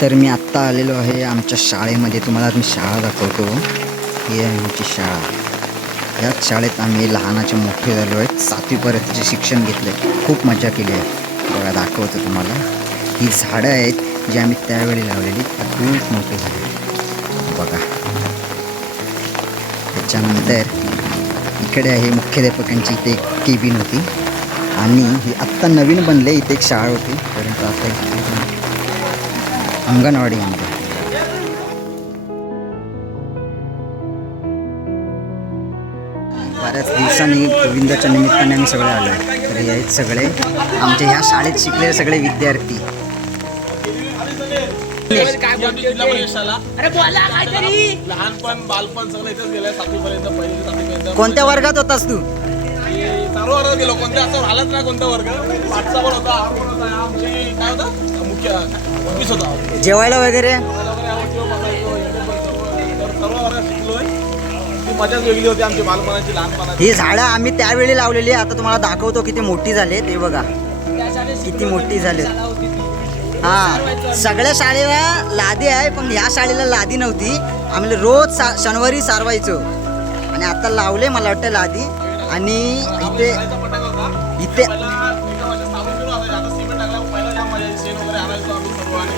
तर मी आत्ता आलेलो आहे आमच्या शाळेमध्ये. तुम्हाला मी शाळा दाखवतो. ही आहे आमची शाळा. याच शाळेत आम्ही लहानाचे मोठे झालो आहेत. सातवीपर्यंतचे शिक्षण घेतलं खूप मजा केली आहे. बघा दाखवतो तुम्हाला. ही झाडं आहेत जी आम्ही त्यावेळी लावलेली. खूप मोठी झाली बघा. त्याच्यानंतर इकडे आहे मुख्याध्यापकांची इथे एक केबिन होती आणि ही आत्ता नवीन बनले इथे एक शाळा होती. परंतु आता इथे अंगणवाडी म्हणजे बऱ्याच दिवसांनी गोविंदाच्या निमित्ताने आम्ही सगळे आलो तर हे आहेत सगळे आमच्या ह्या शाळेत शिकलेले सगळे विद्यार्थी लहानपण बालपण सगळं इथेच पहिली सातवीपर्यंत कोणत्या वर्गात होतास तू सर्व वर्ग गेलो कोणत्या असं झालंच नाही कोणता वर्ग पाचचा पण होता हा पण होता आमची काय होता मुख्य जेवायला वगैरे? ही झाडं आम्ही त्यावेळी लावलेली. आता तुम्हाला दाखवतो किती मोठी झाली ते बघा. किती मोठी झाली हा सगळ्या शाळेला लादी आहे पण ह्या शाळेला लादी नव्हती. आम्ही रोज सा शनिवारी सारवायचो. आणि आता लावले मला वाटतं लादी. आणि इथे इथे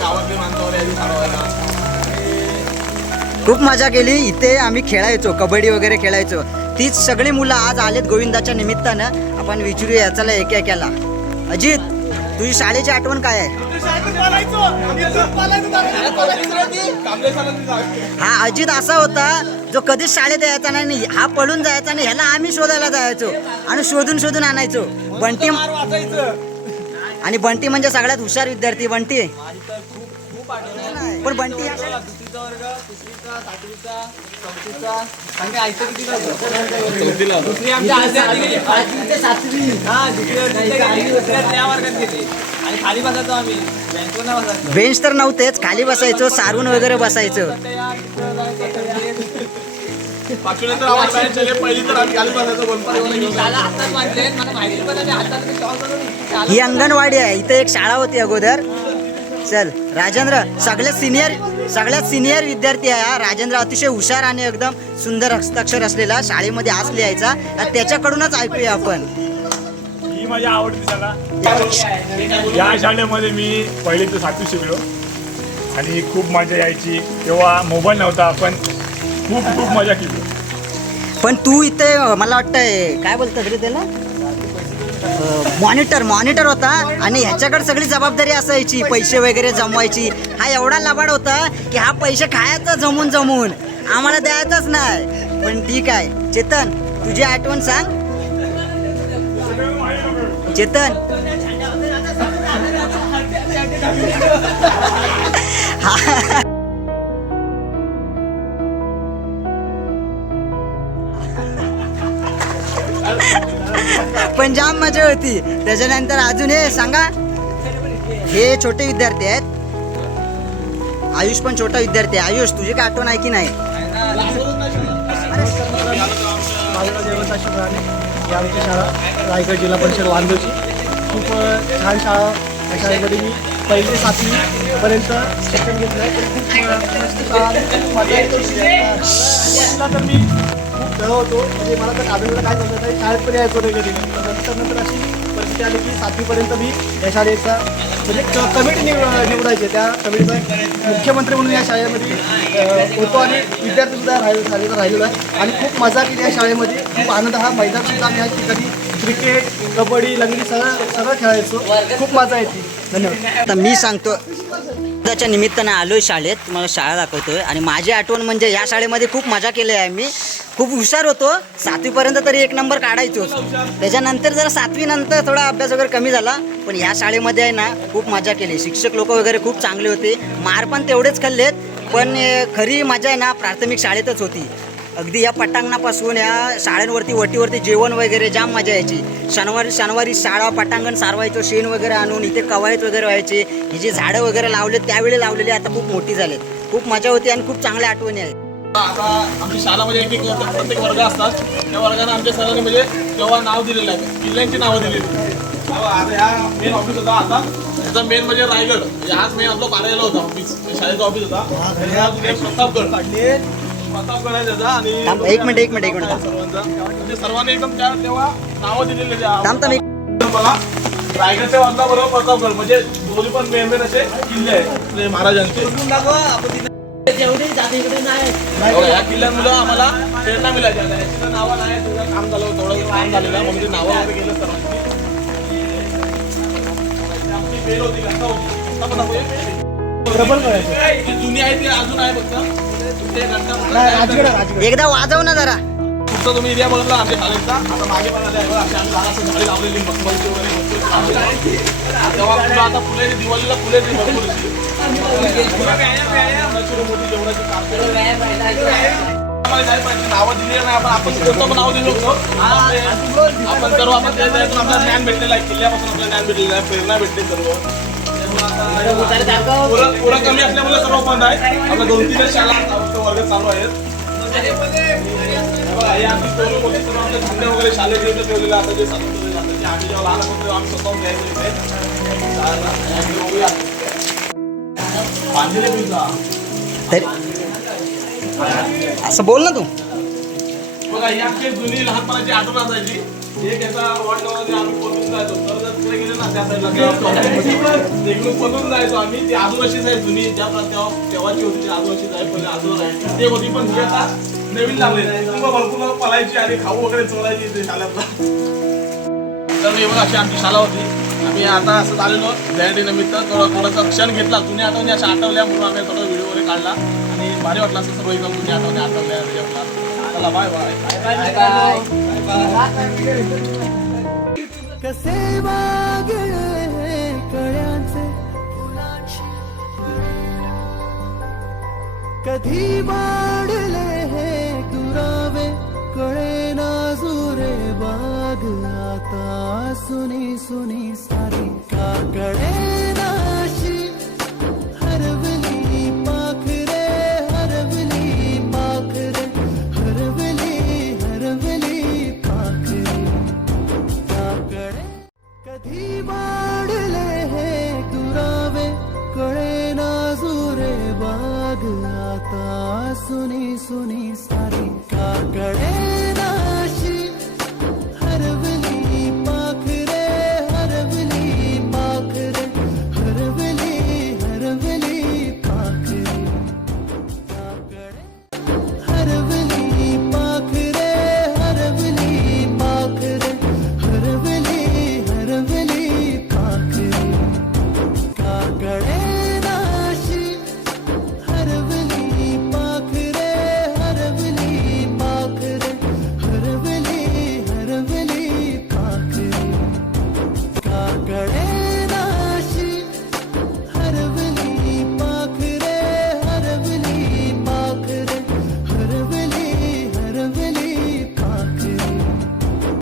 गावातली यायची खूप मजा केली. इथे आम्ही खेळायचो कबड्डी वगैरे खेळायचो. तीच सगळी मुलं आज आलेत गोविंदाच्या निमित्तानं. आपण विचारूया याचाला एक एकाला अजित तुझी शाळेची आठवण काय आहे. हा अजित असा होता जो कधीच शाळेत यायचा नाही हा पळून जायचा नाही ह्याला आम्ही शोधायला जायचो. आणि शोधून शोधून आणायचो. बंटी आणि बंटी म्हणजे सगळ्यात हुशार विद्यार्थी बंटी. पण बंटी खाली बसायचो आम्ही बँकवर नाही बसायचो बेंच तर नव्हतेच खाली बसायचो सारून वगैरे बसायचो. चले पहिली तर आम्ही खाली बसायचो शाळा हातात मला माहिती पण हातात ही अंगणवाडी आहे इथे एक शाळा होती अगोदर. चल राजेंद्र सगळ्यात सिनियर सगळ्यात सिनियर विद्यार्थी आहे हा. राजेंद्र अतिशय हुशार आणि एकदम सुंदर हस्ताक्षर असलेला शाळेमध्ये आज लिहायचा. त्याच्याकडूनच ऐकूया आपण. ही माझी आवडती शाळा या शाळेमध्ये मी पहिली ते सातवी शिकलो. आणि खूप मजा यायची. तेव्हा मोबाईल नव्हता आपण खूप खूप मजा केली. पण तू इथे मला वाटतंय काय बोलतात रे त्याला? मॉनिटर मॉनिटर होता आणि ह्याच्याकडे सगळी जबाबदारी असायची पैसे वगैरे जमवायची. हा एवढा लबाड होता की हा पैसे खायचा जमून जमून. आम्हाला द्यायचाच नाही. पण ठीक आहे. चेतन तुझी आठवण सांग. चेतन. हा. पण जाम मजा होती. त्याच्यानंतर अजून हे सांगा. हे छोटे विद्यार्थी आहेत. आयुष पण छोटा विद्यार्थी आहे. आयुष तुझी काय आठवण आहे की नाही? आमची शाळा रायगड जिल्हा परिषद वांदोची खूप छान शाळा या शाळेमध्ये मी पहिली ते सातवीपर्यंत शिक्षण घेतलं आहे तर मी खूप होतो म्हणजे मला तर आदरणीला काय समजत नाही शाळेत पण यायचो नाही कधी. नंतर नंतर अशी परिस्थिती आली की सातवीपर्यंत मी या शाळेचा म्हणजे क कमिटी निव निवडायचे. त्या कमिटीचा मुख्यमंत्री म्हणून या शाळेमध्ये होतो आणि विद्यार्थीसुद्धा राहिलो शाळेचा राहिलेलो आहे. आणि खूप मजा केली या शाळेमध्ये. खूप आनंद हा मैदानसुद्धा आम्ही या ठिकाणी क्रिकेट कबड्डी लंगडी सगळं सगळं खेळायचो. खूप मजा येते. धन्यवाद. आता मी सांगतो त्याच्या निमित्तानं आलो आहे शाळेत. तुम्हाला शाळा दाखवतोय. आणि माझी आठवण म्हणजे या शाळेमध्ये खूप मजा केली आहे मी खूप हुशार होतो. सातवीपर्यंत तरी एक नंबर काढायचोच त्याच्यानंतर जरा सातवीनंतर थोडा अभ्यास वगैरे कमी झाला. पण या शाळेमध्ये आहे ना खूप मजा केली. शिक्षक लोक वगैरे खूप चांगले होते. मार पण तेवढेच खाल्लेत. पण खरी मजा आहे ना प्राथमिक शाळेतच होती. अगदी या पटांगणापासून या शाळांवरती वटीवरती जेवण वगैरे जाम मजा यायची. शनिवारी शनिवारी शाळा पटांगण सारवायचो शेण वगैरे आणून इथे कवायत वगैरे व्हायचे. ही जी झाडं वगैरे लावले त्यावेळी लावलेली आता खूप मोठी झालेत खूप मजा होती आणि खूप चांगल्या आठवणी आहेत. आता आमची शाळामध्ये एक एक प्रत्येक वर्ग असतात. त्या वर्गाने आमच्या सरांनी म्हणजे तेव्हा नाव दिलेलं आहे. किल्ल्यांची नावं दिलेली आता ह्या मेन ऑफिस होता आता. त्याचा मेन म्हणजे रायगड. म्हणजे हाच मेन आपला कार्यालय होता ऑफिस म्हणजे शाळेचा ऑफिस होता. त्याच्या अजून प्रतापगड. आणि थांब, एक मिनिट, एक मिनिट, एक मिनिट. सर्वांचा. म्हणजे सर्वांनी एकदम त्या तेव्हा नावं दिलेली त्या थांब थांब एक मला रायगडच्या प्रतापगड म्हणजे दोन्ही पण मेन मेन असे किल्ले आहेत. आपले महाराजांचे. हो, या किल्ल्यांमुळे आम्हाला प्रेरणा मिळाली. आता याची तर नावं नाही तुझं काम झालं थोडं काम झालेलं आहे म्हणून ते नावं वगैरे गेलं सर्वांची. आमची वेळ होती घंटा होती. आता पण आपण एक डबल करायचं. वेळ. जी जुनी आहे ती अजून आहे फक्त. एकदा वाजव ना जरा. पुढचा तुम्ही एरिया बघितला आमच्या शाळेचा. आता मागे पण आले आम्ही झाडे लावलेली मखमलची वगैरे. तेव्हा फुलं आता फुले दिवाळीला फुले ती मोठी जेवणाची नावं दिली नाही आपण आपण कोणतं पण नाव आपण सर्व आपण आपल्याला ज्ञान भेटलेलं आहे. किल्ल्यापासून आपल्याला ज्ञान भेटलेलं आहे. प्रेरणा भेटते सर्व. आता पोरं कमी असल्यामुळे सर्व बंद आहे. आपल्या दोन तीन शाळा फक्त वर्ग चालू आहेत. हे बघा, हे आमची पोरं मोठी सर्व आमचे झेंडे वगैरे शालेय ठेवलेले असतात जे सांगितलेले असतात ते आम्ही जेव्हा लहान होतो आम्ही घ्यायचो पिझ्झा असं बोल ना तू. बघा ही आमची जुनी लहानपणाची आठवण असायची एक याचा वॉर्डमध्ये आम्ही पळून जायचो. तर जर गेले ना त्या साईडला तेव्हा पळून जायचो. आम्ही. ती अजून अशीच आहे जुनी ज्या प्र- तेव्हा तेव्हाची होती ती अजून अशीच आहे पहिले अजून आहे ते होती पण ही आता नवीन लागले. भरपूर पलायची आणि खाऊ वगैरे चोरायची ते शाळेतला. तर हे बघा अशी आमची शाळा होती. आम्ही आता असं झालेलो. जयंती निमित्त थोडं थोडंसं क्षण घेतला. जुन्या आठवणी अशा आठवल्या म्हणून आम्ही थोडा व्हिडिओ वगैरे काढला. आणि भारी वाटला असं सर्व एकदम जुन्या आठवणी आठवल्या कसे कधी वाढले हे दुरावे कळे नाजुरे बाग आता सुनी सुनी सारी काकडे